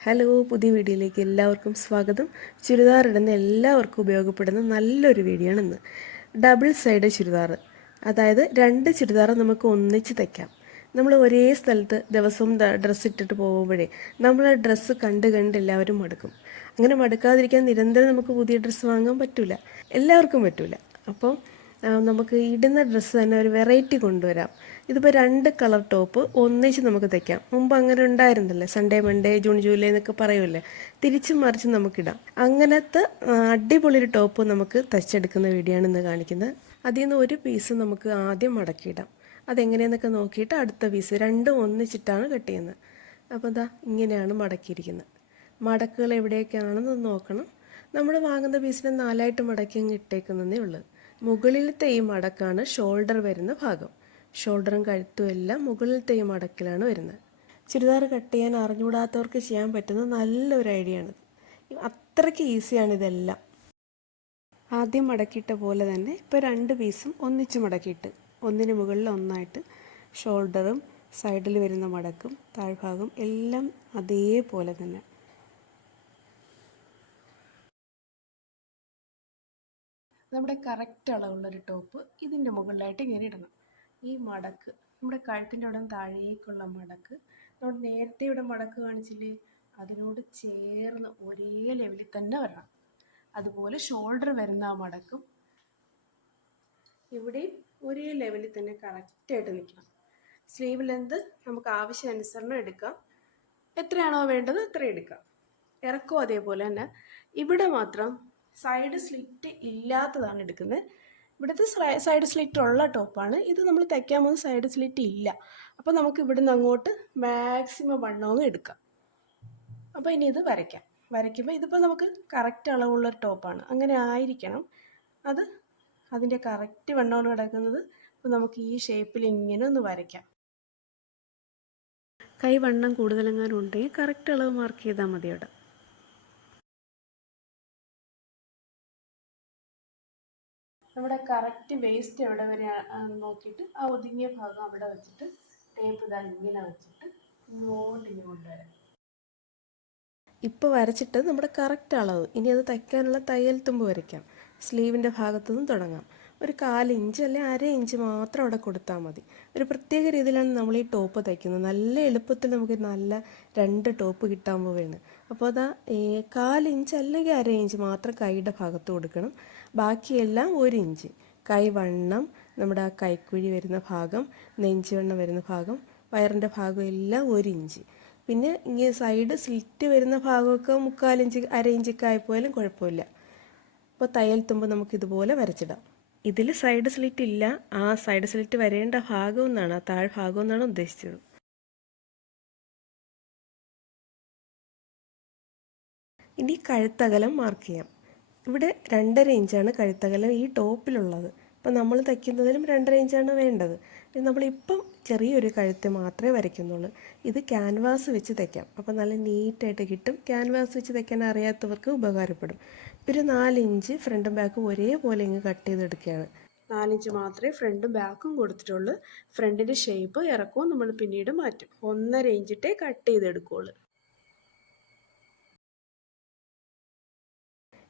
Hello, പുതിയ വീഡിയോയിലേക്ക് എല്ലാവർക്കും സ്വാഗതം. ചുരിദാർ ഇടുന്ന എല്ലാവർക്കും ഉപയോഗപ്പെടുന്ന നല്ലൊരു വീഡിയോ ആണ് ഇന്ന്. ഡബിൾ സൈഡ് ചുരിദാർ, അതായത് രണ്ട് ചുരിദാർ നമുക്ക് ഒന്നിച്ച് തയ്ക്കാം. നമ്മൾ ഒരേ സ്ഥലത്ത് ദിവസവും ഡ്രസ്സ് ഇട്ടിട്ട് പോകുമ്പോഴേ നമ്മൾ ആ ഡ്രസ്സ് കണ്ട് എല്ലാവരും മടുക്കും. അങ്ങനെ മടുക്കാതിരിക്കാൻ നിരന്തരം നമുക്ക് പുതിയ ഡ്രസ്സ് വാങ്ങാൻ പറ്റില്ല, എല്ലാവർക്കും പറ്റില്ല. അപ്പോൾ നമുക്ക് ഇടുന്ന ഡ്രസ്സ് തന്നെ ഒരു വെറൈറ്റി കൊണ്ടുവരാം. ഇതിപ്പോൾ രണ്ട് കളർ ടോപ്പ് ഒന്നിച്ച് നമുക്ക് തയ്ക്കാം. മുമ്പ് അങ്ങനെ ഉണ്ടായിരുന്നല്ലേ, സൺഡേ മൺഡേ ജൂൺ ജൂലൈ എന്നൊക്കെ പറയുമല്ലേ, തിരിച്ചും മറിച്ചും നമുക്കിടാം. അങ്ങനത്തെ അടിപൊളി ഒരു ടോപ്പ് നമുക്ക് തയ്ച്ചെടുക്കുന്ന വീഡിയോ ആണ് ഇന്ന് കാണിക്കുന്നത്. അതിൽ നിന്ന് ഒരു പീസ് നമുക്ക് ആദ്യം മടക്കിയിടാം. അതെങ്ങനെയെന്നൊക്കെ നോക്കിയിട്ട് അടുത്ത പീസ് രണ്ടും ഒന്നിച്ചിട്ടാണ് കട്ട് ചെയ്യുന്നത്. അപ്പോൾ ഇതാ ഇങ്ങനെയാണ് മടക്കിയിരിക്കുന്നത്. മടക്കുകൾ എവിടെയൊക്കെയാണെന്ന് നോക്കണം. നമ്മൾ വാങ്ങുന്ന പീസിനെ നാലായിട്ട് മടക്കി അങ്ങ് ഇട്ടേക്കുന്നതേ ഉള്ളൂ. മുകളിലത്തെ ഈ മടക്കാണ് ഷോൾഡർ വരുന്ന ഭാഗം. ഷോൾഡറും കഴുത്തും എല്ലാം മുകളിലത്തെ ഈ മടക്കിലാണ് വരുന്നത്. ചുരിദാർ കട്ട് ചെയ്യാൻ അറിഞ്ഞുകൂടാത്തവർക്ക് ചെയ്യാൻ പറ്റുന്ന നല്ലൊരു ഐഡിയ ആണിത്. അത്രയ്ക്ക് ഈസിയാണ് ഇതെല്ലാം. ആദ്യം മടക്കിയിട്ട പോലെ തന്നെ ഇപ്പോൾ രണ്ട് പീസും ഒന്നിച്ച് മടക്കിയിട്ട് ഒന്നിന് മുകളിൽ ഒന്നായിട്ട് ഷോൾഡറും സൈഡിൽ വരുന്ന മടക്കും താഴ്ഭാഗം എല്ലാം അതേപോലെ തന്നെ. നമ്മുടെ കറക്റ്റ് അളവുള്ളൊരു ടോപ്പ് ഇതിൻ്റെ മുകളിലായിട്ട് ഇങ്ങനെ ഇടണം. ഈ മടക്ക് നമ്മുടെ കഴുത്തിൻ്റെ അവിടെ താഴേക്കുള്ള മടക്ക് നമ്മൾ നേരത്തെ ഇവിടെ മടക്ക് കാണിച്ചില്ലേ, അതിനോട് ചേർന്ന് ഒരേ ലെവലിൽ തന്നെ വരണം. അതുപോലെ ഷോൾഡർ വരുന്ന ആ മടക്കും ഇവിടെയും ഒരേ ലെവലിൽ തന്നെ കറക്റ്റായിട്ട് നിൽക്കണം. സ്ലീവ് ലെന്ത് നമുക്ക് ആവശ്യാനുസരണം എടുക്കാം. എത്രയാണോ വേണ്ടത് അത്ര എടുക്കാം. ഇറക്കവും അതേപോലെ തന്നെ. ഇവിടെ മാത്രം സൈഡ് സ്ലിറ്റ് ഇല്ലാത്തതാണ് എടുക്കുന്നത്. ഇവിടുത്തെ സൈഡ് സ്ലിറ്റ് ഉള്ള ടോപ്പാണ് ഇത്. നമ്മൾ തയ്ക്കാൻ പോകുന്ന സൈഡ് സ്ലിറ്റ് ഇല്ല. അപ്പോൾ നമുക്ക് ഇവിടുന്ന് അങ്ങോട്ട് മാക്സിമം വണ്ണവും എടുക്കാം. അപ്പോൾ ഇനി ഇത് വരയ്ക്കാം. വരയ്ക്കുമ്പോൾ ഇതിപ്പോൾ നമുക്ക് കറക്റ്റ് അളവുള്ളൊരു ടോപ്പാണ്, അങ്ങനെ ആയിരിക്കണം. അത് അതിൻ്റെ കറക്റ്റ് വണ്ണമാണ് കിടക്കുന്നത്. അപ്പോൾ നമുക്ക് ഈ ഷേപ്പിൽ ഇങ്ങനെ ഒന്ന് വരയ്ക്കാം. കൈ വണ്ണം കൂടുതലെങ്ങാനും ഉണ്ടെങ്കിൽ കറക്റ്റ് അളവ് മാർക്ക് ചെയ്താൽ മതി അവിടെ. നമ്മുടെ കറക്റ്റ് വേസ്റ്റ് എവിടെ വരെ നോക്കിയിട്ട് ആ ഒതുങ്ങിയ ഭാഗം അവിടെ വെച്ചിട്ട് ടേപ്പ് ഇതാ ഇങ്ങനെ വെച്ചിട്ട് ഇങ്ങോട്ടിങ്ങനെ കൊണ്ടുവരാം. ഇപ്പോൾ വരച്ചിട്ട് നമ്മുടെ കറക്റ്റ് അളവ്. ഇനി അത് തയ്ക്കാനുള്ള തയ്യൽ തുമ്പ് വരയ്ക്കാം. സ്ലീവിൻ്റെ ഭാഗത്തു നിന്നും തുടങ്ങാം. ഒരു 1/4 ഇഞ്ച് അല്ലെങ്കിൽ 1/2 ഇഞ്ച് മാത്രം അവിടെ കൊടുത്താൽ മതി. ഒരു പ്രത്യേക രീതിയിലാണ് നമ്മൾ ഈ ടോപ്പ് തയ്ക്കുന്നത്. നല്ല എളുപ്പത്തിൽ നമുക്ക് നല്ല രണ്ട് ടോപ്പ് കിട്ടാൻ പോവുകയാണ്. അപ്പോൾ അതാ 1/4 ഇഞ്ച് അല്ലെങ്കിൽ 1/2 ഇഞ്ച് മാത്രം കൈയുടെ ഭാഗത്ത് കൊടുക്കണം. ബാക്കിയെല്ലാം 1 ഇഞ്ച്. കൈവണ്ണം, നമ്മുടെ ആ കൈക്കുഴി വരുന്ന ഭാഗം, നെഞ്ചുവണ്ണം വരുന്ന ഭാഗം, വയറിൻ്റെ ഭാഗം എല്ലാം 1 ഇഞ്ച്. പിന്നെ ഇങ്ങനെ സൈഡ് സ്ലിറ്റ് വരുന്ന ഭാഗമൊക്കെ 1/4 ഇഞ്ച് 1/2 ഇഞ്ചൊക്കെ ആയിപ്പോയാലും കുഴപ്പമില്ല. അപ്പോൾ തയ്യൽ തുമ്പ് നമുക്ക് ഇതുപോലെ വരച്ചിടാം. ഇതിൽ സൈഡ് സ്ലിറ്റ് ഇല്ല, ആ സൈഡ് സ്ലിറ്റ് വരേണ്ട ഭാഗം എന്നാണ്, ആ താഴ്ഭാഗം എന്നാണ് ഉദ്ദേശിച്ചത്. ഇനി കഴുത്തകലം മാർക്ക് ചെയ്യാം. ഇവിടെ 2.5 ഇഞ്ചാണ് കഴുത്തകലം ഈ ടോപ്പിലുള്ളത്. അപ്പം നമ്മൾ തയ്ക്കുന്നതിലും 2.5 ഇഞ്ചാണ് വേണ്ടത്. നമ്മളിപ്പം ചെറിയൊരു കഴുത്ത് മാത്രമേ വരയ്ക്കുന്നുള്ളൂ. ഇത് ക്യാൻവാസ് വെച്ച് തയ്ക്കാം. അപ്പം നല്ല നീറ്റായിട്ട് കിട്ടും. ക്യാൻവാസ് വെച്ച് തയ്ക്കാൻ അറിയാത്തവർക്ക് ഉപകാരപ്പെടും. ഒരു 4 ഇഞ്ച് ഫ്രണ്ടും ബാക്കും ഒരേപോലെ ഇങ്ങ് കട്ട് ചെയ്തെടുക്കുകയാണ്. 4 ഇഞ്ച് മാത്രമേ ഫ്രണ്ടും ബാക്കും കൊടുത്തിട്ടുള്ളൂ. ഫ്രണ്ടിൻ്റെ ഷേപ്പ് ഇറക്കവും നമ്മൾ പിന്നീട് മാറ്റും. 1.5 ഇഞ്ചിട്ടേ കട്ട് ചെയ്തെടുക്കുകയുള്ളൂ.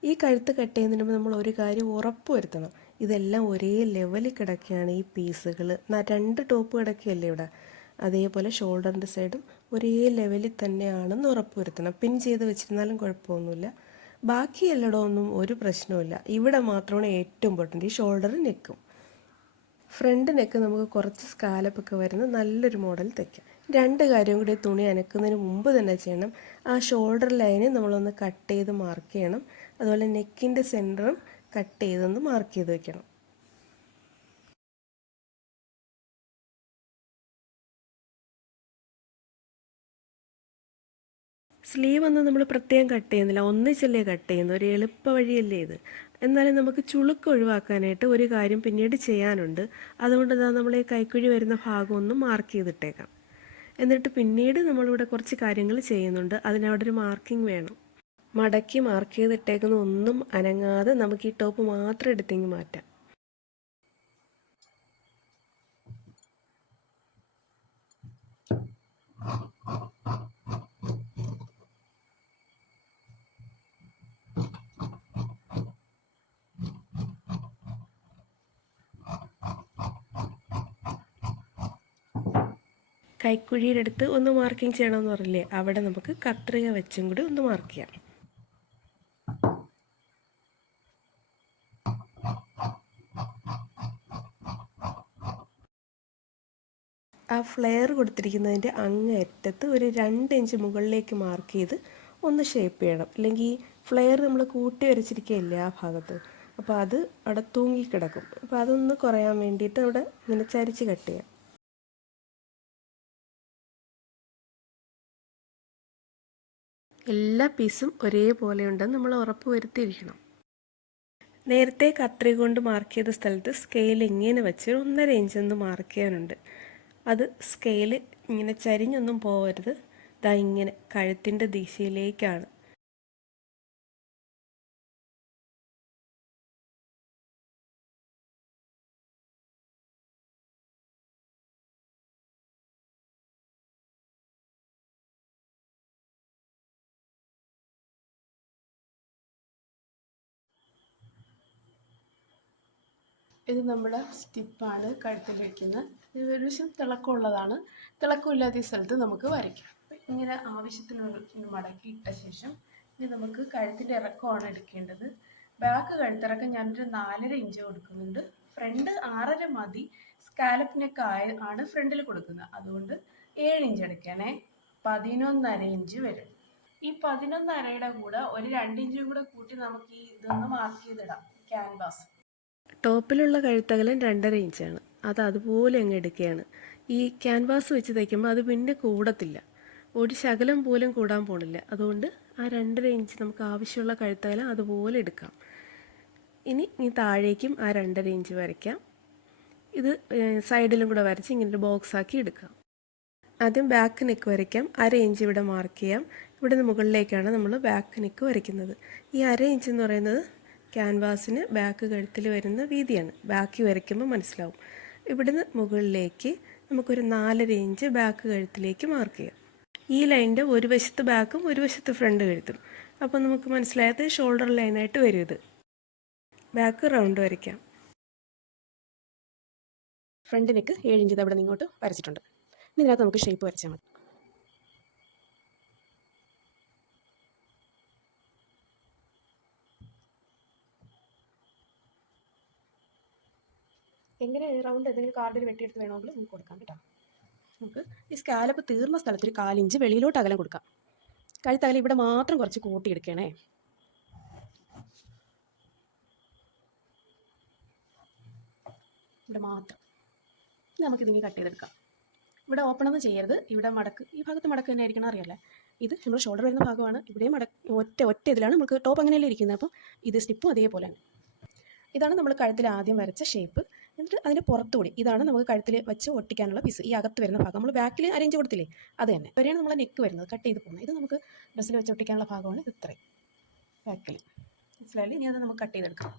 ഈ കഴുത്ത് കട്ട് ചെയ്യുന്നതിന് മുമ്പ് നമ്മൾ ഒരു കാര്യം ഉറപ്പ് വരുത്തണം. ഇതെല്ലാം ഒരേ ലെവലിൽ കിടക്കുകയാണ് ഈ പീസുകൾ. രണ്ട് ടോപ്പ് കിടക്കുകയല്ലേ ഇവിടെ. അതേപോലെ ഷോൾഡറിൻ്റെ സൈഡും ഒരേ ലെവലിൽ തന്നെയാണെന്ന് ഉറപ്പ് വരുത്തണം. പിൻ ചെയ്ത് വെച്ചിരുന്നാലും കുഴപ്പമൊന്നുമില്ല. ബാക്കി എല്ലായിടമൊന്നും ഒരു പ്രശ്നവുമില്ല. ഇവിടെ മാത്രമാണ് ഏറ്റവും ഇമ്പോർട്ടൻറ്റ്, ഈ ഷോൾഡർ നെക്കും. ഫ്രണ്ട് നെക്ക് നമുക്ക് കുറച്ച് സ്കാലപ്പൊക്കെ വരുന്ന നല്ലൊരു മോഡൽ തയ്ക്കാം. രണ്ട് കാര്യം കൂടി തുണി അനക്കുന്നതിന് മുമ്പ് തന്നെ ചെയ്യണം. ആ ഷോൾഡർ ലൈന് നമ്മളൊന്ന് കട്ട് ചെയ്ത് മാർക്ക് ചെയ്യണം. അതുപോലെ നെക്കിൻ്റെ സെൻറ്ററും കട്ട് ചെയ്തൊന്ന് മാർക്ക് ചെയ്ത് വെക്കണം. സ്ലീവ് ഒന്നും നമ്മൾ പ്രത്യേകം കട്ട് ചെയ്യുന്നില്ല, ഒന്നിച്ചല്ലേ കട്ട് ചെയ്യുന്നത്. ഒരു എളുപ്പ വഴിയല്ലേ ഇത്. എന്നാലും നമുക്ക് ചുളുക്ക് ഒഴിവാക്കാനായിട്ട് ഒരു കാര്യം പിന്നീട് ചെയ്യാനുണ്ട്. അതുകൊണ്ട് നമ്മൾ ഈ കൈക്കുഴി വരുന്ന ഭാഗം ഒന്ന് മാർക്ക് ചെയ്തിട്ടേക്കാം. എന്നിട്ട് പിന്നീട് നമ്മളിവിടെ കുറച്ച് കാര്യങ്ങൾ ചെയ്യുന്നുണ്ട്. അതിനവിടെ ഒരു മാർക്കിംഗ് വേണം. മടക്കി മാർക്ക് ചെയ്തിട്ടേക്കുന്ന ഒന്നും അനങ്ങാതെ നമുക്ക് ഈ ടോപ്പ് മാത്രം എടുത്തെങ്കിൽ മാറ്റാം. കൈക്കുഴിയുടെ അടുത്ത് ഒന്ന് മാർക്കിങ് ചെയ്യണമെന്ന് പറഞ്ഞില്ലേ, അവിടെ നമുക്ക് കത്രിക വെച്ചും കൂടി ഒന്ന് മാർക്ക് ചെയ്യാം. ആ ഫ്ലെയർ കൊടുത്തിരിക്കുന്നതിൻ്റെ അങ്ങേയറ്റത്ത് ഒരു 2 ഇഞ്ച് മുകളിലേക്ക് മാർക്ക് ചെയ്ത് ഒന്ന് ഷേപ്പ് ചെയ്യണം. അല്ലെങ്കിൽ ഫ്ലെയർ നമ്മൾ കൂട്ടി വരച്ചിരിക്കുകയില്ലേ ആ ഭാഗത്ത്, അപ്പോൾ അത് അവിടെ തൂങ്ങിക്കിടക്കും. അപ്പോൾ അതൊന്ന് കുറയാൻ വേണ്ടിയിട്ട് അവിടെ ഇങ്ങനെ ചരിച്ച് കട്ട് ചെയ്യാം. എല്ലാ പീസും ഒരേപോലെ ഉണ്ടെന്ന് നമ്മൾ ഉറപ്പ് വരുത്തിയിരിക്കണം. നേരത്തെ കത്രിക കൊണ്ട് മാർക്ക് ചെയ്ത സ്ഥലത്ത് സ്കെയിൽ ഇങ്ങനെ വെച്ച് 1.5 ഇഞ്ച് ഒന്ന് മാർക്ക് ചെയ്യാനുണ്ട്. അത് സ്കെയിൽ ഇങ്ങനെ ചരിഞ്ഞൊന്നും പോകരുത്, ഇതാ ഇങ്ങനെ കഴുത്തിൻ്റെ ദിശയിലേക്കാണ്. ഇത് നമ്മുടെ സ്റ്റിപ്പാണ് കഴുത്തിൽ വയ്ക്കുന്നത്. ഇത് ഒരു വശം തിളക്കമുള്ളതാണ്. തിളക്കമില്ലാത്ത സ്ഥലത്ത് നമുക്ക് വരയ്ക്കാം. ഇങ്ങനെ ആവശ്യത്തിന് മടക്കി ഇട്ട ശേഷം ഇനി നമുക്ക് കഴുത്തിൻ്റെ ഇറക്കമാണ് എടുക്കേണ്ടത്. ബാക്ക് കഴുത്തിറക്കം ഞാനൊരു 4.5 ഇഞ്ച് കൊടുക്കുന്നുണ്ട്. ഫ്രണ്ട് 6.5 മതി. സ്കാലപ്പിനൊക്കെ ആണ് ഫ്രണ്ടിൽ കൊടുക്കുന്നത്, അതുകൊണ്ട് 7 ഇഞ്ച് എടുക്കണേ. 11.5 ഇഞ്ച് വരും. ഈ 11.5യുടെ കൂടെ ഒരു 2 ഇഞ്ചും കൂടെ കൂട്ടി നമുക്ക് ഇതൊന്ന് മാർക്ക് ചെയ്തിടാം. ക്യാൻവാസ് ടോപ്പിലുള്ള കഴുത്തകലം 2.5 ഇഞ്ചാണ്. അത് അതുപോലെ അങ്ങ് എടുക്കുകയാണ്. ഈ ക്യാൻവാസ് വെച്ച് തയ്ക്കുമ്പോൾ അത് പിന്നെ കൂടത്തില്ല, ഒരു ശകലം പോലും കൂടാൻ പോണില്ല. അതുകൊണ്ട് ആ 2.5 ഇഞ്ച് നമുക്ക് ആവശ്യമുള്ള കഴുത്തകലം അതുപോലെ എടുക്കാം. ഇനി താഴേക്കും ആ 2.5 ഇഞ്ച് വരയ്ക്കാം. ഇത് സൈഡിലും കൂടെ വരച്ച് ഇങ്ങനെ ഒരു ബോക്സ് ആക്കി എടുക്കാം. ആദ്യം ബാക്ക് നെക്ക് വരയ്ക്കാം. 1/2 ഇഞ്ച് ഇവിടെ മാർക്ക് ചെയ്യാം. ഇവിടെ നിന്ന് മുകളിലേക്കാണ് നമ്മൾ ബാക്ക് നെക്ക് വരയ്ക്കുന്നത്. ഈ 1/2 ഇഞ്ച് എന്ന് പറയുന്നത് ക്യാൻവാസിന് ബാക്ക് കഴുത്തിൽ വരുന്ന വീതിയാണ്. ബാക്കി വരയ്ക്കുമ്പോൾ മനസ്സിലാവും. ഇവിടുന്ന് മുകളിലേക്ക് നമുക്കൊരു 4.5 ഇഞ്ച് ബാക്ക് കഴുത്തിലേക്ക് മാർക്ക് ചെയ്യാം. ഈ ലൈനിൻ്റെ ഒരു വശത്ത് ബാക്കും ഒരു വശത്ത് ഫ്രണ്ട് കഴുത്തും. അപ്പോൾ നമുക്ക് മനസ്സിലായത് ഷോൾഡർ ലൈനായിട്ട് വരും. ഇത് ബാക്ക് റൗണ്ട് വരയ്ക്കാം. ഫ്രണ്ട് നെക്ക് 7 ഇഞ്ച് അവിടെ നിങ്ങോട്ട് വരച്ചിട്ടുണ്ട്. ഇനി ഇതിനകത്ത് നമുക്ക് ഷേപ്പ് വരച്ചാൽ മതി. എങ്ങനെ റൗണ്ട് എന്തെങ്കിലും കാർഡിൽ വെട്ടിയെടുത്ത് വേണമെങ്കിൽ നമുക്ക് കൊടുക്കാം കേട്ടോ. നമുക്ക് ഈ സ്കാലപ്പ് തീർന്ന സ്ഥലത്ത് ഒരു 1/4 ഇഞ്ച് വെളിയിലോട്ട് അകലം കൊടുക്കാം. കഴുത്തകലം ഇവിടെ മാത്രം കുറച്ച് കൂട്ടിയെടുക്കണേ. ഇവിടെ മാത്രം. നമുക്കിതിങ്ങനെ കട്ട് ചെയ്തെടുക്കാം. ഇവിടെ ഓപ്പൺ ഒന്നും ചെയ്യരുത്. ഇവിടെ മടക്ക്, ഈ ഭാഗത്ത് മടക്ക് തന്നെ ആയിരിക്കണം, അറിയാമല്ലേ. ഇത് നമ്മുടെ ഷോൾഡർ വരുന്ന ഭാഗമാണ്. ഇവിടെയും ഒറ്റ ഇതിലാണ് നമുക്ക് ടോപ്പ് അങ്ങനെയല്ലേ ഇരിക്കുന്നത്. അപ്പം ഇത് സ്റ്റിപ്പും അതേപോലെയാണ്. ഇതാണ് നമ്മൾ കഴുത്തിൽ ആദ്യം വരച്ച ഷേപ്പ്. എന്നിട്ട് അതിൻ്റെ പുറത്തുകൂടി ഇതാണ് നമുക്ക് കഴുത്തിൽ വെച്ച് ഒട്ടിക്കാനുള്ള പീസ്. ഈ അകത്ത് വരുന്ന ഭാഗം നമ്മൾ ബാക്കിൽ അരേഞ്ച് കൊടുത്തില്ലേ, അത് തന്നെ. വരെയാണ് നമ്മളെ നെക്ക് വരുന്നത്, കട്ട് ചെയ്ത് പോകുന്നത്. ഇത് നമുക്ക് ഡ്രസ്സിൽ വെച്ച് ഒട്ടിക്കാനുള്ള ഭാഗമാണ്. ഇത് ഇത്രയും ബാക്കിൽ മനസ്സിലായാലും. ഇനി അത് നമുക്ക് കട്ട് ചെയ്തെടുക്കാം.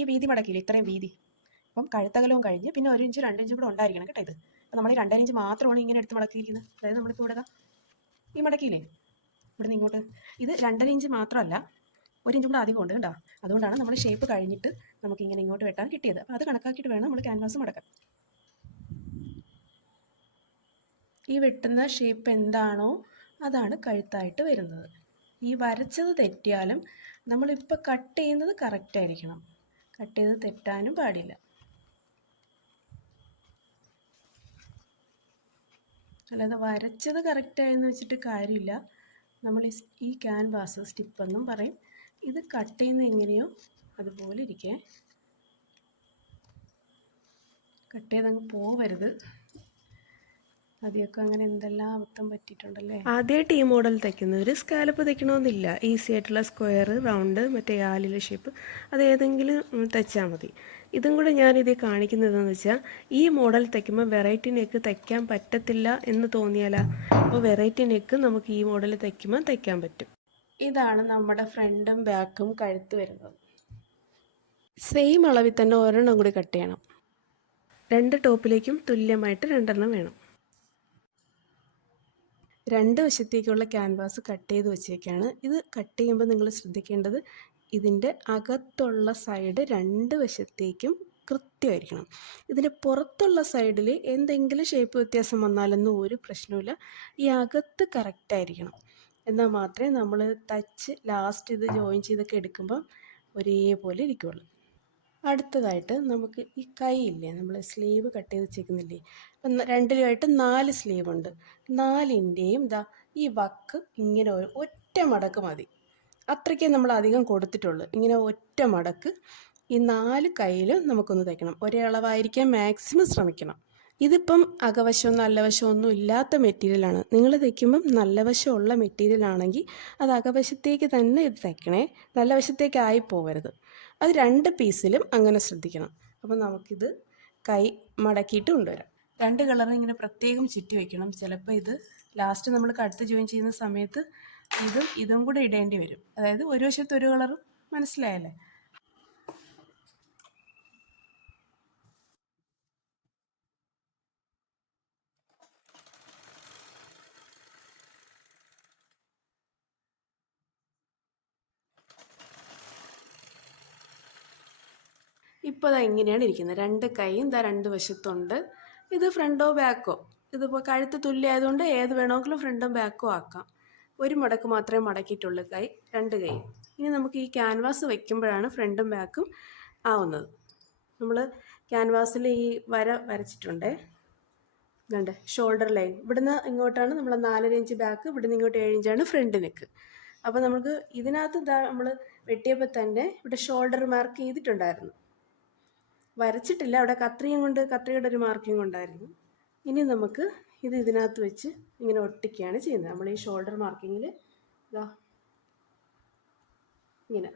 ഈ വീതി മടക്കിയില്ലേ, ഇത്രയും വീതി. അപ്പം കഴുത്തകലവും കഴിഞ്ഞ് പിന്നെ 1 ഇഞ്ച് 2 ഇഞ്ചും കൂടെ ഉണ്ടായിരിക്കണം കേട്ടോ. ഇത് അപ്പം നമ്മൾ ഈ 2.5 ഇഞ്ച് മാത്രമാണ് ഇങ്ങനെ എടുത്ത് മടക്കിയിരിക്കുന്നത്. അതായത് നമ്മളിപ്പോൾ ഇവിടെ ഈ മടക്കിയില്ലേ, ഇവിടെ നിന്ന് ഇങ്ങോട്ട്, ഇത് 2.5 ഇഞ്ച് മാത്രമല്ല 1 ഇഞ്ചും കൂടെ അധികം ഉണ്ട് കേട്ടോ. അതുകൊണ്ടാണ് നമ്മൾ ഷേപ്പ് കഴിഞ്ഞിട്ട് നമുക്കിങ്ങനെ ഇങ്ങോട്ട് വെട്ടാൻ കിട്ടിയത്. അപ്പോൾ അത് കണക്കാക്കിയിട്ട് വേണം നമ്മൾ ക്യാൻവാസ് മടക്കാൻ. ഈ വെട്ടുന്ന ഷേപ്പ് എന്താണോ അതാണ് കഴുത്തായിട്ട് വരുന്നത്. ഈ വരച്ചത് തെറ്റിയാലും നമ്മളിപ്പോൾ കട്ട് ചെയ്യുന്നത് കറക്റ്റായിരിക്കണം. കട്ട് ചെയ്ത് തെറ്റാനും പാടില്ല. അല്ലാതെ വരച്ചത് കറക്റ്റായെന്ന് വെച്ചിട്ട് കാര്യമില്ല. നമ്മൾ ഈ ക്യാൻവാസ് സ്റ്റിപ്പെന്നും പറയും. ഇത് കട്ട് ചെയ്യുന്നത് എങ്ങനെയോ അതുപോലെ ഇരിക്കേ. കട്ട് ചെയ്തങ്ങ് പോവരുത്. ആദ്യമൊക്കെ അങ്ങനെ എന്തെല്ലാം അബദ്ധം പറ്റിയിട്ടുണ്ടല്ലേ. ആദ്യമായിട്ട് ഈ മോഡൽ തയ്ക്കുന്നവർ സ്കാലപ്പ് തയ്ക്കണമെന്നില്ല. ഈസി ആയിട്ടുള്ള സ്ക്വയർ, റൗണ്ട്, മറ്റേ ആലിലെ ഷേപ്പ് അത് ഏതെങ്കിലും തയ്ച്ചാൽ മതി. ഇതും കൂടെ ഞാനിത് കാണിക്കുന്നതെന്ന് വെച്ചാൽ, ഈ മോഡൽ തയ്ക്കുമ്പോൾ വെറൈറ്റി നെക്ക് തയ്ക്കാൻ പറ്റത്തില്ല എന്ന് തോന്നിയാലാ. അപ്പോൾ വെറൈറ്റി നെക്ക് നമുക്ക് ഈ മോഡൽ തയ്ക്കുമ്പോൾ തയ്ക്കാൻ പറ്റും. ഇതാണ് നമ്മുടെ ഫ്രണ്ടും ബാക്കും കഴുത്ത് വരുന്നത്. സെയിം അളവിൽ തന്നെ ഒരെണ്ണം കൂടി കട്ട് ചെയ്യണം. 2 ടോപ്പിലേക്കും തുല്യമായിട്ട് 2 എണ്ണം വേണം. രണ്ട് വശത്തേക്കുള്ള ക്യാൻവാസ് കട്ട് ചെയ്ത് വെച്ചേക്കാണ്. ഇത് കട്ട് ചെയ്യുമ്പോൾ നിങ്ങൾ ശ്രദ്ധിക്കേണ്ടത് ഇതിൻ്റെ അകത്തുള്ള സൈഡ് രണ്ട് വശത്തേക്കും കൃത്യമായിരിക്കണം. ഇതിൻ്റെ പുറത്തുള്ള സൈഡിൽ എന്തെങ്കിലും ഷേപ്പ് വ്യത്യാസം വന്നാലൊന്നും ഒരു പ്രശ്നമില്ല. ഈ അകത്ത് കറക്റ്റായിരിക്കണം. എന്നാൽ മാത്രമേ നമ്മൾ തച്ച് ലാസ്റ്റ് ഇത് ജോയിൻ ചെയ്തൊക്കെ എടുക്കുമ്പോൾ ഒരേപോലെ ഇരിക്കുകയുള്ളൂ. അടുത്തതായിട്ട് നമുക്ക് ഈ കൈയില്ലേ, നമ്മൾ സ്ലീവ് കട്ട് ചെയ്ത് വെച്ചേക്കുന്നില്ലേ, അപ്പം രണ്ടിലുമായിട്ട് 4 സ്ലീവ് ഉണ്ട്. 4ൻ്റെയും ഇതാ ഈ വക്ക് ഇങ്ങനെ ഒറ്റ മടക്ക് മതി. അത്രയ്ക്കേ നമ്മൾ അധികം കൊടുത്തിട്ടുള്ളൂ. ഇങ്ങനെ ഒറ്റ മടക്ക് ഈ 4 കൈയിലും നമുക്കൊന്ന് തയ്ക്കണം. ഒരേ അളവായിരിക്കാൻ മാക്സിമം ശ്രമിക്കണം. ഇതിപ്പം അകവശവും നല്ല വശവും ഒന്നും ഇല്ലാത്ത മെറ്റീരിയലാണ്. നിങ്ങൾ തയ്ക്കുമ്പം നല്ല വശമുള്ള മെറ്റീരിയലാണെങ്കിൽ അത് അകവശത്തേക്ക് തന്നെ ഇത് തയ്ക്കണേ, നല്ല വശത്തേക്കായി പോകരുത്. അത് 2 പീസിലും അങ്ങനെ ശ്രദ്ധിക്കണം. അപ്പം നമുക്കിത് കൈ മടക്കിയിട്ട് കൊണ്ടുവരാം. 2 കളറും ഇങ്ങനെ പ്രത്യേകം ചുറ്റി വയ്ക്കണം. ചിലപ്പോൾ ഇത് ലാസ്റ്റ് നമ്മൾ കഴുത്ത് ജോയിൻ ചെയ്യുന്ന സമയത്ത് ഇതും കൂടെ ഇടേണ്ടി വരും. അതായത് ഒരു വശത്ത് ഒരു കളറും, മനസ്സിലായല്ലേ? ഇപ്പോൾ അതാ ഇങ്ങനെയാണ് ഇരിക്കുന്നത്. 2 കൈയും ഇതാ 2 വശത്തുണ്ട്. ഇത് ഫ്രണ്ടോ ബാക്കോ, ഇതിപ്പോൾ കഴുത്ത് തുല്യമായതുകൊണ്ട് ഏത് വേണമെങ്കിലും ഫ്രണ്ടോ ബാക്കോ ആക്കാം. ഒരു മടക്ക് മാത്രമേ മടക്കിയിട്ടുള്ളൂ, 2 കൈ. ഇനി നമുക്ക് ഈ ക്യാൻവാസ് വയ്ക്കുമ്പോഴാണ് ഫ്രണ്ടും ബാക്കും ആവുന്നത്. നമ്മൾ ക്യാൻവാസിൽ ഈ വരച്ചിട്ടുണ്ടേ, ഇതുണ്ട് ഷോൾഡർ ലൈൻ. ഇവിടുന്ന് ഇങ്ങോട്ടാണ് നമ്മൾ 4.5 ഇഞ്ച് ബാക്ക്, ഇവിടുന്ന് ഇങ്ങോട്ട് 7 ഇഞ്ചാണ് ഫ്രണ്ട് നെക്ക്. അപ്പോൾ നമുക്ക് ഇതിനകത്ത് നമ്മൾ വെട്ടിയപ്പോൾ തന്നെ ഇവിടെ ഷോൾഡർ മാർക്ക് ചെയ്തിട്ടുണ്ടായിരുന്നു, വരച്ചിട്ടില്ല. അവിടെ കത്രികയുടെ ഒരു മാർക്കിംഗ് ഉണ്ടായിരുന്നു. ഇനി നമുക്ക് ഇതിനകത്ത് വെച്ച് ഇങ്ങനെ ഒട്ടിക്കുകയാണ് ചെയ്യുന്നത്. നമ്മൾ ഈ ഷോൾഡർ മാർക്കിങ്ങിൽ ഇതാ ഇങ്ങനെ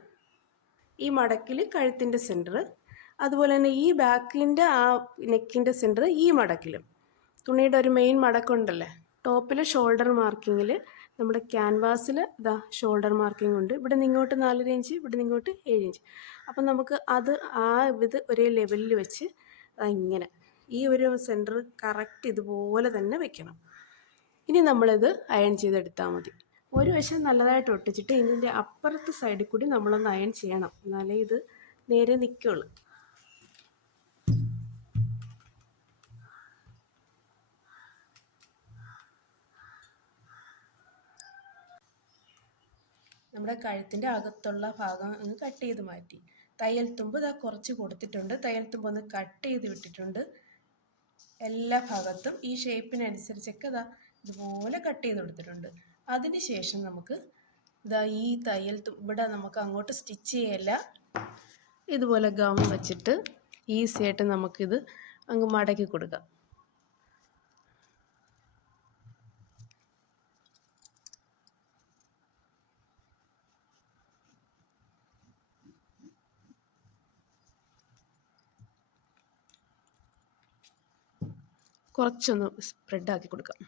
ഈ മടക്കിൽ കഴുത്തിൻ്റെ സെൻറ്റർ, അതുപോലെ തന്നെ ഈ ബാക്കിൻ്റെ ആ നെക്കിൻ്റെ സെൻറ്റർ ഈ മടക്കിലും. തുണിയുടെ ഒരു മെയിൻ മടക്കുണ്ടല്ലേ, ടോപ്പിൽ ഷോൾഡർ മാർക്കിങ്ങിൽ നമ്മുടെ ക്യാൻവാസിൽ ഇതാ ഷോൾഡർ മാർക്കിംഗ് ഉണ്ട്. ഇവിടെ നിന്ന് ഇങ്ങോട്ട് 4.5 ഇഞ്ച്, ഇവിടെ നിന്ന് ഇങ്ങോട്ട് 7 ഇഞ്ച്. അപ്പം നമുക്ക് ഇത് ഒരേ ലെവലിൽ വെച്ച് ഇങ്ങനെ ഈ ഒരു സെൻറ്റർ കറക്റ്റ് ഇതുപോലെ തന്നെ വെക്കണം. ഇനി നമ്മളിത് അയൺ ചെയ്തെടുത്താൽ മതി. ഒരു വശം നല്ലതായിട്ട് ഒട്ടിച്ചിട്ട് ഇതിൻ്റെ അപ്പുറത്തെ സൈഡിൽ കൂടി നമ്മളൊന്ന് അയൺ ചെയ്യണം, എന്നാലേ ഇത് നേരെ നിൽക്കുള്ളൂ. നമ്മുടെ കഴുത്തിൻ്റെ അകത്തുള്ള ഭാഗം ഒന്ന് കട്ട് ചെയ്ത് മാറ്റി. തയ്യൽ തുമ്പ് ഇതാ കുറച്ച് കൊടുത്തിട്ടുണ്ട്. തയ്യൽ തുമ്പ് ഒന്ന് കട്ട് ചെയ്ത് വിട്ടിട്ടുണ്ട്. എല്ലാ ഭാഗത്തും ഈ ഷേപ്പിനനുസരിച്ചൊക്കെ ഇതാ ഇതുപോലെ കട്ട് ചെയ്ത് കൊടുത്തിട്ടുണ്ട്. അതിന് ശേഷം നമുക്ക് ഇതാ ഈ തയ്യൽ ഇവിടെ നമുക്ക് അങ്ങോട്ട് സ്റ്റിച്ച് ചെയ്യല്ല, ഇതുപോലെ ഗം വെച്ചിട്ട് ഈസി ആയിട്ട് നമുക്കിത് അങ്ങ് മടക്കി കൊടുക്കാം. കുറച്ചൊന്ന് സ്പ്രെഡാക്കി കൊടുക്കാം.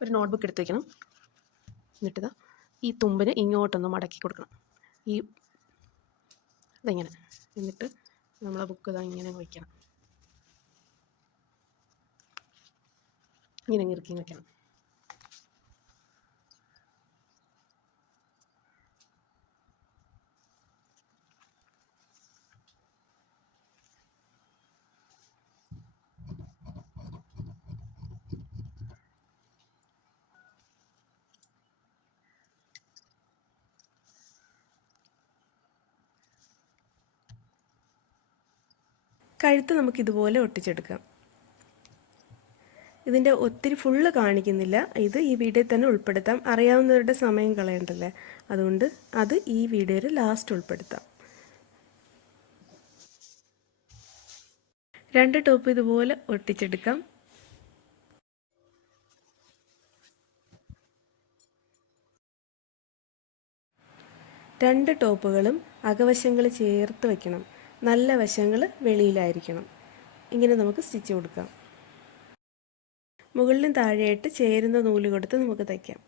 ഒരു നോട്ട്ബുക്ക് എടുത്ത് വയ്ക്കണം. എന്നിട്ടിതാ ഈ തുമ്പിന് ഇങ്ങോട്ടൊന്ന് മടക്കി കൊടുക്കണം. ഇതെങ്ങനെ, എന്നിട്ട് നമ്മളെ ബുക്ക് ഇതാ ഇങ്ങനെ വയ്ക്കണം. ഇങ്ങനെ ഇറുക്കി വയ്ക്കണം. കഴുത്ത് നമുക്കിതുപോലെ ഒട്ടിച്ചെടുക്കാം. ഇതിൻ്റെ ഒത്തിരി ഫുള്ള് കാണിക്കുന്നില്ല, ഇത് ഈ വീഡിയോയിൽ തന്നെ ഉൾപ്പെടുത്താം. അറിയാവുന്നവരുടെ സമയം കളയണ്ടല്ലേ, അതുകൊണ്ട് അത് ഈ വീഡിയോയിൽ ലാസ്റ്റ് ഉൾപ്പെടുത്താം. 2 ടോപ്പ് ഇതുപോലെ ഒട്ടിച്ചെടുക്കാം. രണ്ട് ടോപ്പുകളും അകവശങ്ങൾ ചേർത്ത് വയ്ക്കണം. നല്ല വശങ്ങൾ വെളിയിലായിരിക്കണം. ഇങ്ങനെ നമുക്ക് സ്റ്റിച്ച് കൊടുക്കാം. മുകളിലും താഴെയായിട്ട് ചേരുന്ന നൂല് കൊടുത്ത് നമുക്ക് തയ്ക്കാം.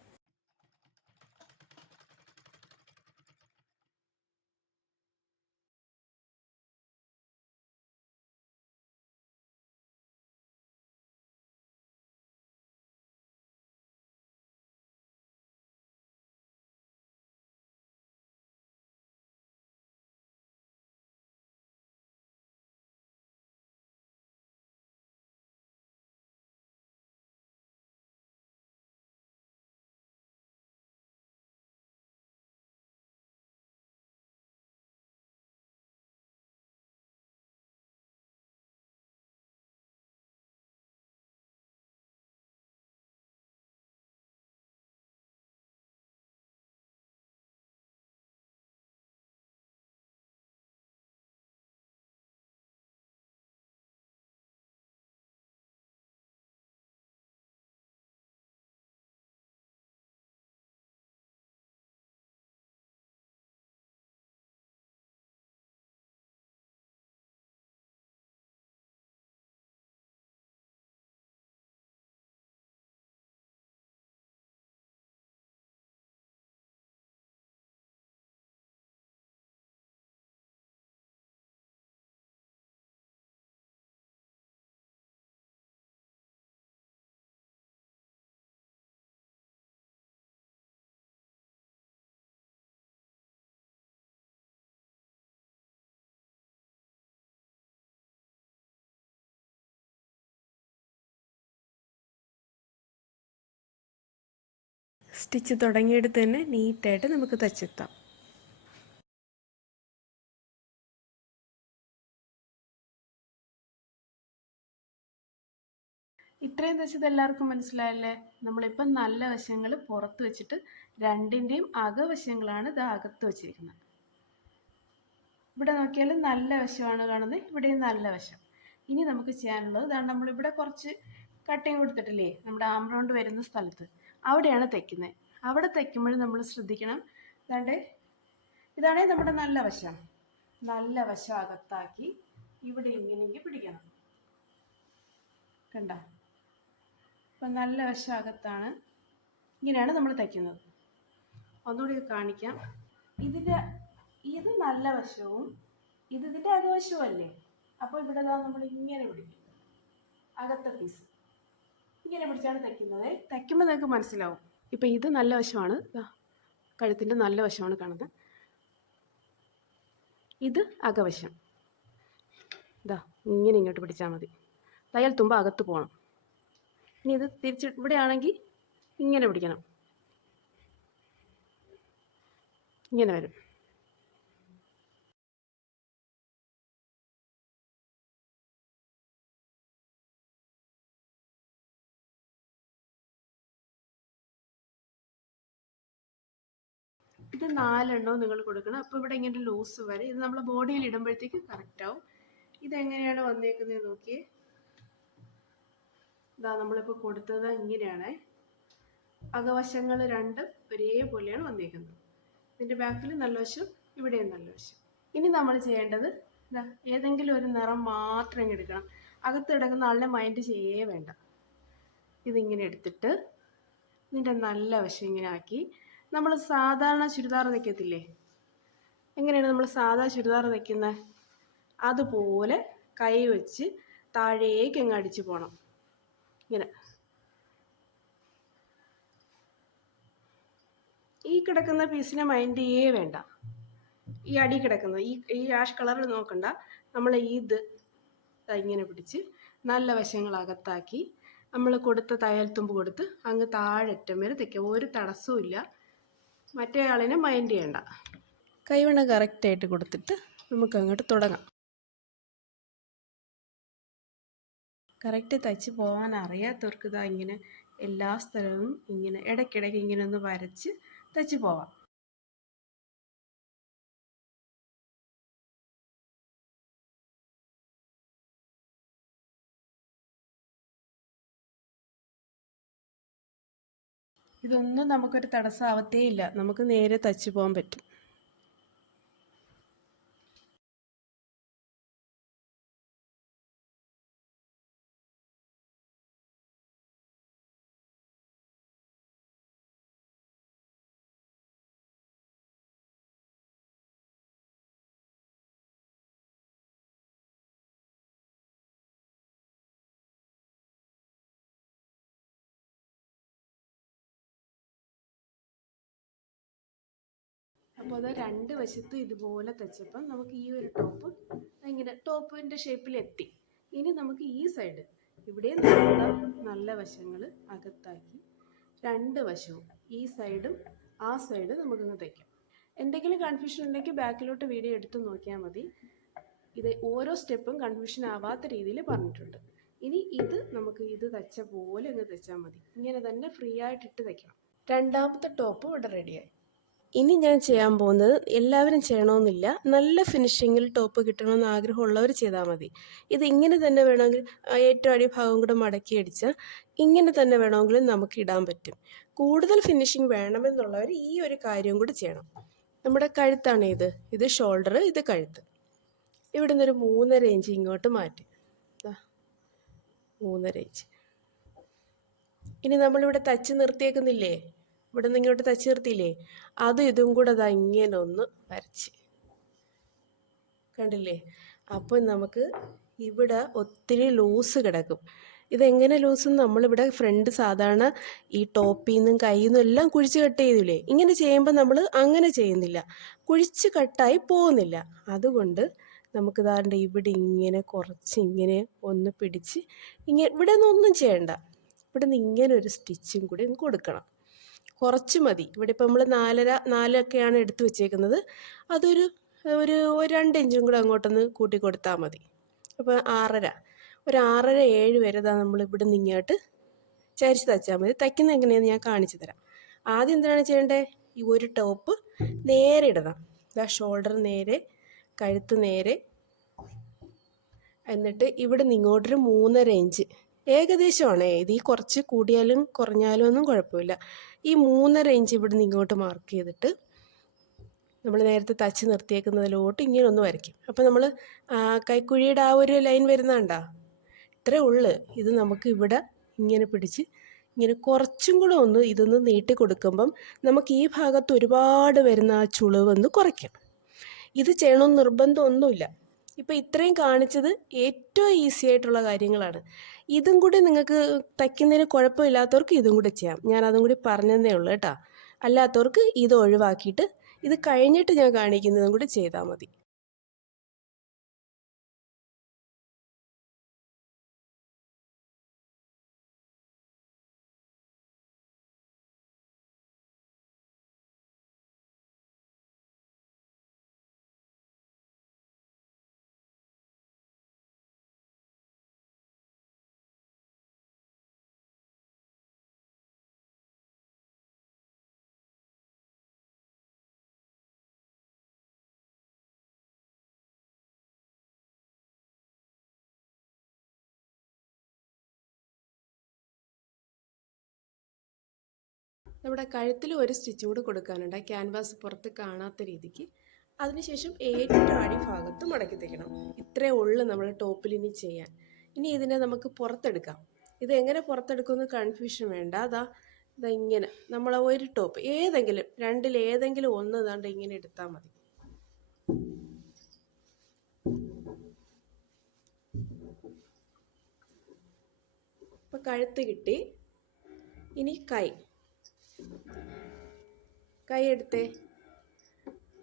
സ്റ്റിച്ച് തുടങ്ങിയെടുത്ത് തന്നെ നീറ്റായിട്ട് നമുക്ക് തച്ചെത്താം. ഇത്രയും തച്ചത് എല്ലാവർക്കും മനസ്സിലായല്ലേ? നമ്മളിപ്പം നല്ല വശങ്ങൾ പുറത്ത് വെച്ചിട്ട് രണ്ടിൻ്റെയും അകവശങ്ങളാണ് ഇത് അകത്ത് വെച്ചിരിക്കുന്നത്. ഇവിടെ നോക്കിയാലും നല്ല വശമാണ് കാണുന്നത്, ഇവിടെയും നല്ല വശം. ഇനി നമുക്ക് ചെയ്യാനുള്ളത് ഇതാണ്. നമ്മളിവിടെ കുറച്ച് കട്ടിങ് കൊടുത്തിട്ടില്ലേ നമ്മുടെ ആം റൗണ്ട് വരുന്ന സ്ഥലത്ത്, അവിടെയാണ് തയ്ക്കുന്നത്. അവിടെ തയ്ക്കുമ്പോൾ നമ്മൾ ശ്രദ്ധിക്കണം, ഇതാണേ നമ്മുടെ നല്ല വശം. നല്ല വശം അകത്താക്കി ഇവിടെ ഇങ്ങനെയെങ്കിൽ പിടിക്കണം. കണ്ട, അപ്പം നല്ല വശം അകത്താണ്. ഇങ്ങനെയാണ് നമ്മൾ തയ്ക്കുന്നത്. ഒന്നുകൂടി കാണിക്കാം. ഇത് നല്ല വശവും ഇതിൻ്റെ അകവശവും അല്ലേ? അപ്പോൾ ഇവിടെ നമ്മൾ ഇങ്ങനെ പിടിക്കും, അകത്തെ പീസ് ഇങ്ങനെ പിടിച്ചാണ് തയ്ക്കുന്നത്. തയ്ക്കുമ്പോൾ നിങ്ങൾക്ക് മനസ്സിലാവും. ഇപ്പം ഇത് നല്ല വശമാണ്, കഴുത്തിൻ്റെ നല്ല വശമാണ് കാണുന്നത്. ഇത് അകവശം. ഇങ്ങനെ ഇങ്ങോട്ട് പിടിച്ചാൽ മതി. തയ്യൽ തുമ്പ് അകത്ത് പോകണം. ഇനി ഇത് തിരിച്ച് ഇവിടെയാണെങ്കിൽ ഇങ്ങനെ പിടിക്കണം, ഇങ്ങനെ വരും. ഇത് 4 എണ്ണവും നിങ്ങൾ കൊടുക്കണം. അപ്പോൾ ഇവിടെ ഇങ്ങനെ ലൂസ് വരെ. ഇത് നമ്മൾ ബോഡിയിൽ ഇടുമ്പോഴത്തേക്ക് കറക്റ്റ് ആവും. ഇതെങ്ങനെയാണ് വന്നേക്കുന്നത് നോക്കിയേ. നമ്മളിപ്പോൾ കൊടുത്തത് ഇങ്ങനെയാണ്. അകവശങ്ങൾ രണ്ടും ഒരേപോലെയാണ് വന്നേക്കുന്നത്. ഇതിൻ്റെ ബാക്കിൽ നല്ല വശം, ഇവിടെയും നല്ല വശം. ഇനി നമ്മൾ ചെയ്യേണ്ടത് ഏതെങ്കിലും ഒരു നിറം മാത്രം ഇങ്ങനെ എടുക്കണം. അകത്ത് കിടക്കുന്ന ആളിനെ മൈൻഡ് ചെയ്യേ വേണ്ട. ഇതിങ്ങനെ എടുത്തിട്ട് ഇതിൻ്റെ നല്ല വശം ഇങ്ങനെ ആക്കി നമ്മൾ സാധാരണ ചുരിദാർ തയ്ക്കത്തില്ലേ, എങ്ങനെയാണ് നമ്മൾ സാധാ ചുരിദാർ തയ്ക്കുന്നത്, അതുപോലെ കൈ വെച്ച് താഴേക്ക് അങ്ങ് അടിച്ചു പോകണം. ഇങ്ങനെ ഈ കിടക്കുന്ന പീസിനെ മൈൻഡ് ചെയ്യേ വേണ്ട. ഈ അടി കിടക്കുന്നത് ഈ ആഷ് കളറിൽ നോക്കണ്ട. നമ്മൾ ഇത് ഇങ്ങനെ പിടിച്ച് നല്ല വശങ്ങൾ അകത്താക്കി നമ്മൾ കൊടുത്ത തയ്യൽ തുമ്പ് കൊടുത്ത് അങ്ങ് താഴറ്റം വരെ തയ്ക്കുക. ഒരു തടസ്സവും ഇല്ല. മറ്റേ ആളിനെ മൈൻഡ് ചെയ്യണ്ട. കൈവണ്ണ കറക്റ്റായിട്ട് കൊടുത്തിട്ട് നമുക്ക് അങ്ങോട്ട് തുടങ്ങാം. കറക്റ്റ് തയ്ച്ച് പോകാൻ അറിയാത്തവർക്ക് ഇങ്ങനെ എല്ലാ സ്ഥലവും ഇങ്ങനെ ഇടയ്ക്കിടയ്ക്ക് ഇങ്ങനെ ഒന്ന് വരച്ച് തയ്ച്ച് പോവാം. ഇതൊന്നും നമുക്കൊരു തടസ്സമാവത്തേ ഇല്ല. നമുക്ക് നേരെ തയ്ച്ച് പോകാൻ പറ്റും. അപ്പോൾ അത് രണ്ട് വശത്തും ഇതുപോലെ തയ്ച്ചപ്പം നമുക്ക് ഈ ഒരു ടോപ്പ് ഇങ്ങനെ ടോപ്പിൻ്റെ ഷേപ്പിലെത്തി. ഇനി നമുക്ക് ഈ സൈഡ് ഇവിടെയും നല്ല വശങ്ങൾ അകത്താക്കി രണ്ട് വശവും ഈ സൈഡും ആ സൈഡും നമുക്കങ്ങ് തയ്ക്കാം. എന്തെങ്കിലും കൺഫ്യൂഷൻ ഉണ്ടെങ്കിൽ ബാക്കിലോട്ട് വീഡിയോ എടുത്ത് നോക്കിയാൽ മതി. ഇത് ഓരോ സ്റ്റെപ്പും കൺഫ്യൂഷൻ ആവാത്ത രീതിയിൽ പറഞ്ഞിട്ടുണ്ട്. ഇനി ഇത് നമുക്ക് ഇത് തയ്ച്ച പോലെ അങ്ങ് തയ്ച്ചാൽ മതി. ഇങ്ങനെ തന്നെ ഫ്രീ ആയിട്ടിട്ട് തയ്ക്കണം. രണ്ടാമത്തെ ടോപ്പ് ഇവിടെ റെഡിയായി. ഇനി ഞാൻ ചെയ്യാൻ പോകുന്നത് എല്ലാവരും ചെയ്യണമെന്നില്ല. നല്ല ഫിനിഷിങ്ങിൽ ടോപ്പ് കിട്ടണമെന്ന് ആഗ്രഹമുള്ളവർ ചെയ്താൽ മതി. ഇത് ഇങ്ങനെ തന്നെ വേണമെങ്കിൽ ഏറ്റവും അടിഭാഗം കൂടെ മടക്കി അടിച്ചാൽ ഇങ്ങനെ തന്നെ വേണമെങ്കിലും നമുക്ക് ഇടാൻ പറ്റും. കൂടുതൽ ഫിനിഷിങ് വേണമെന്നുള്ളവർ ഈ ഒരു കാര്യം കൂടി ചെയ്യണം. നമ്മുടെ കഴുത്താണ് ഇത് ഷോൾഡർ, ഇത് കഴുത്ത്. ഇവിടെ നിന്നൊരു 3.5 ഇഞ്ച് ഇങ്ങോട്ട് മാറ്റി, 3.5 ഇഞ്ച്. ഇനി നമ്മളിവിടെ തച്ച് നിർത്തിയേക്കുന്നില്ലേ, ഇവിടെ നിന്ന് ഇങ്ങോട്ട് തച്ച് നിർത്തിയില്ലേ, ഇതും കൂടെ ഇങ്ങനെ ഒന്ന് വരച്ച് കണ്ടില്ലേ. അപ്പോൾ നമുക്ക് ഇവിടെ ഒത്തിരി ലൂസ് കിടക്കും. ഇതെങ്ങനെ ലൂസ്? നമ്മളിവിടെ ഫ്രണ്ട് സാധാരണ ഈ ടോപ്പിൽ നിന്നും കയ്യിൽ നിന്നും എല്ലാം കുഴിച്ച് കട്ട് ചെയ്തില്ലേ, ഇങ്ങനെ ചെയ്യുമ്പോൾ നമ്മൾ അങ്ങനെ ചെയ്യുന്നില്ല, കുഴിച്ച് കട്ടായി പോകുന്നില്ല. അതുകൊണ്ട് നമുക്ക് ഇവിടെ ഇങ്ങനെ കുറച്ച് ഇങ്ങനെ ഒന്ന് പിടിച്ച് ഇവിടെ നിന്ന് ഒന്നും ചെയ്യണ്ട, ഇവിടെ നിന്ന് ഇങ്ങനെ ഒരു സ്റ്റിച്ചും കൂടി കൊടുക്കണം. കുറച്ച് മതി. ഇവിടെ ഇപ്പോൾ നമ്മൾ 4.5 എടുത്ത് വെച്ചേക്കുന്നത്. അതൊരു ഒരു 2 ഇഞ്ചും കൂടെ അങ്ങോട്ടൊന്ന് കൂട്ടി കൊടുത്താൽ മതി. അപ്പോൾ 6.5, ഒരു 6.5 7 വരെ നമ്മൾ ഇവിടെ നിന്ന് ഇങ്ങോട്ട് ചരിച്ച് തച്ചാൽ മതി. തയ്ക്കുന്നത് എങ്ങനെയാണെന്ന് ഞാൻ കാണിച്ചു തരാം. ആദ്യം എന്താണ് ചെയ്യേണ്ടത്? ഈ ഒരു ടോപ്പ് നേരെ ഇടണം. ഷോൾഡർ നേരെ, കഴുത്ത് നേരെ, എന്നിട്ട് ഇവിടെ നിന്ന് ഇങ്ങോട്ടൊരു 3.5 ഇഞ്ച് ഏകദേശമാണേ. ഇത് ഈ കുറച്ച് കൂടിയാലും കുറഞ്ഞാലും ഒന്നും കുഴപ്പമില്ല. ഈ 3.5 ഇഞ്ച് ഇവിടെ നിന്ന് ഇങ്ങോട്ട് മാർക്ക് ചെയ്തിട്ട് നമ്മൾ നേരത്തെ തച്ച് നിർത്തിയേക്കുന്നതിലോട്ട് ഇങ്ങനെ ഒന്ന് വരയ്ക്കും. അപ്പോൾ നമ്മൾ കൈക്കുഴിയുടെ ആ ഒരു ലൈൻ വരുന്നുണ്ടോ? ഇത്രേ ഉള്ളു. ഇത് നമുക്ക് ഇവിടെ ഇങ്ങനെ പിടിച്ച് ഇങ്ങനെ കുറച്ചും കൂടെ ഒന്ന് ഇതൊന്ന് നീട്ടി കൊടുക്കുമ്പം നമുക്ക് ഈ ഭാഗത്ത് ഒരുപാട് വരുന്ന ആ ചുളിവൊന്ന് കുറയ്ക്കാം. ഇത് ചെയ്യണമെന്ന് നിർബന്ധമൊന്നുമില്ല. ഇപ്പോൾ ഇത്രയും കാണിച്ചത് ഏറ്റവും ഈസി ആയിട്ടുള്ള കാര്യങ്ങളാണ്. ഇതും കൂടി നിങ്ങൾക്ക് തയ്ക്കുന്നതിന് കുഴപ്പമില്ലാത്തവർക്ക് ഇതും കൂടി ചെയ്യാം. ഞാൻ അതും കൂടി പറഞ്ഞതേ ഉള്ളൂ കേട്ടോ. അല്ലാത്തവർക്ക് ഇത് ഒഴിവാക്കിയിട്ട് ഇത് കഴിഞ്ഞിട്ട് ഞാൻ കാണിക്കുന്നതും കൂടി ചെയ്താൽ മതി. നമ്മുടെ കഴുത്തിൽ ഒരു സ്റ്റിച്ച് കൂടി കൊടുക്കാനുണ്ട്, ക്യാൻവാസ് പുറത്ത് കാണാത്ത രീതിക്ക്. അതിനുശേഷം ഏറ്റവും അടിഭാഗത്ത് മടക്കി തയ്ക്കണം. ഇത്രേ ഉള്ളൂ നമ്മൾ ടോപ്പിൽ ഇനി ചെയ്യാൻ. ഇനി ഇതിനെ നമുക്ക് പുറത്തെടുക്കാം. ഇത് എങ്ങനെ പുറത്തെടുക്കുമെന്ന് കൺഫ്യൂഷൻ വേണ്ട. ഇതാ ഇങ്ങനെ നമ്മൾ ഒരു ടോപ്പ് ഏതെങ്കിലും രണ്ടിലേതെങ്കിലും ഒന്ന് ദാണ്ട് ഇങ്ങനെ എടുത്താൽ മതി. ഇപ്പം കഴുത്ത് കിട്ടി. ഇനി കൈ എടുത്തേ.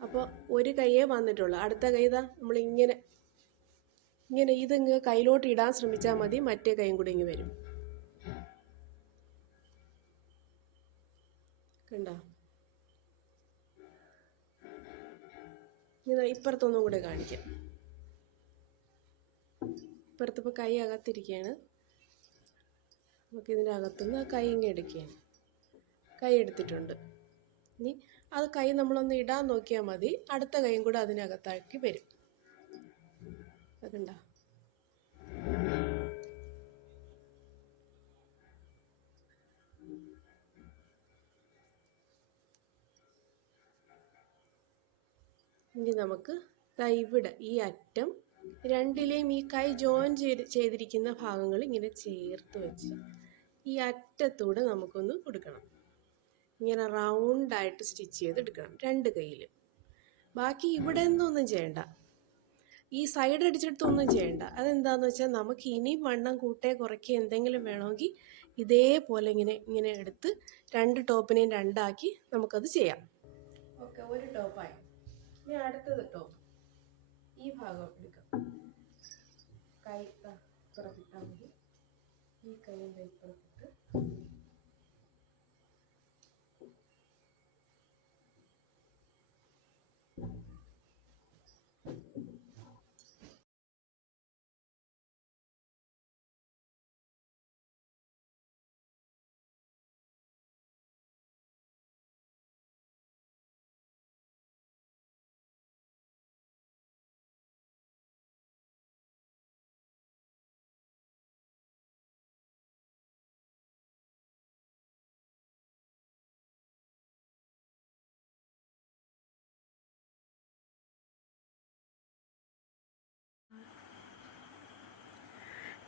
അപ്പോൾ ഒരു കൈയേ വന്നിട്ടുള്ളൂ. അടുത്ത കൈ ഇതാ നമ്മളിങ്ങനെ ഇതിങ്ങ് കയ്യിലോട്ട് ഇടാൻ ശ്രമിച്ചാൽ മതി. മറ്റേ കൈയും കൂടി ഇങ്ങ് വരും. കണ്ടോ? ഇതാ ഇപ്പുറത്തൊന്നും കൂടെ കാണിക്കാം. ഇപ്പുറത്തിപ്പോൾ കൈ അകത്തിരിക്കുകയാണ്. നമുക്കിതിൻ്റെ അകത്തുനിന്ന് കൈ ഇങ്ങനെ എടുക്കുകയാണ്. കൈ എടുത്തിട്ടുണ്ട്. ഇനി അത് കൈ നമ്മളൊന്ന് ഇടാൻ നോക്കിയാൽ മതി. അടുത്ത കൈയും കൂടെ അതിനകത്താക്കി വരും. അതുണ്ടോ? ഇനി നമുക്ക് ഇവിടെ ഈ അറ്റം രണ്ടിലെയും ഈ കൈ ജോയിൻ ചെയ്തിരിക്കുന്ന ഭാഗങ്ങൾ ഇങ്ങനെ ചേർത്ത് വെച്ച് ഈ അറ്റത്തൂടെ നമുക്കൊന്ന് കൊടുക്കണം. ഇങ്ങനെ റൗണ്ടായിട്ട് സ്റ്റിച്ച് ചെയ്തെടുക്കണം രണ്ട് കൈയിൽ. ബാക്കി ഇവിടെ നിന്നൊന്നും ചെയ്യണ്ട. ഈ സൈഡ് അടിച്ചെടുത്തൊന്നും ചെയ്യണ്ട. അതെന്താണെന്ന് വെച്ചാൽ നമുക്ക് ഇനിയും വണ്ണം കൂട്ടേ കുറയ്ക്കുക എന്തെങ്കിലും വേണമെങ്കിൽ ഇതേപോലെ ഇങ്ങനെ എടുത്ത് രണ്ട് ടോപ്പിനെയും രണ്ടാക്കി നമുക്കത് ചെയ്യാം. ഓക്കെ, ഒരു ടോപ്പായി. ഇനി അടുത്തത് ടോപ്പ്. ഈ ഭാഗം എടുക്കാം. കൈ പുറത്തിട്ടാൽ മതി. ഈ കൈയും കൈ പുറത്തിട്ട്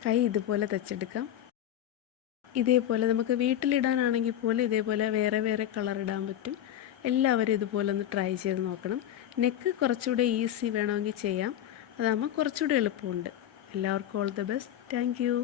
കൈ ഇതുപോലെ തച്ചെടുക്കാം. ഇതേപോലെ നമുക്ക് വീട്ടിലിടാനാണെങ്കിൽ പോലും ഇതേപോലെ വേറെ വേറെ കളർ ഇടാൻ പറ്റും. എല്ലാവരും ഇതുപോലെ ഒന്ന് ട്രൈ ചെയ്ത് നോക്കണം. നെക്ക് കുറച്ചുകൂടെ ഈസി വേണമെങ്കിൽ ചെയ്യാം. അതാകുമ്പോൾ കുറച്ചുകൂടെ എളുപ്പമുണ്ട്. എല്ലാവർക്കും all the best. Thank you.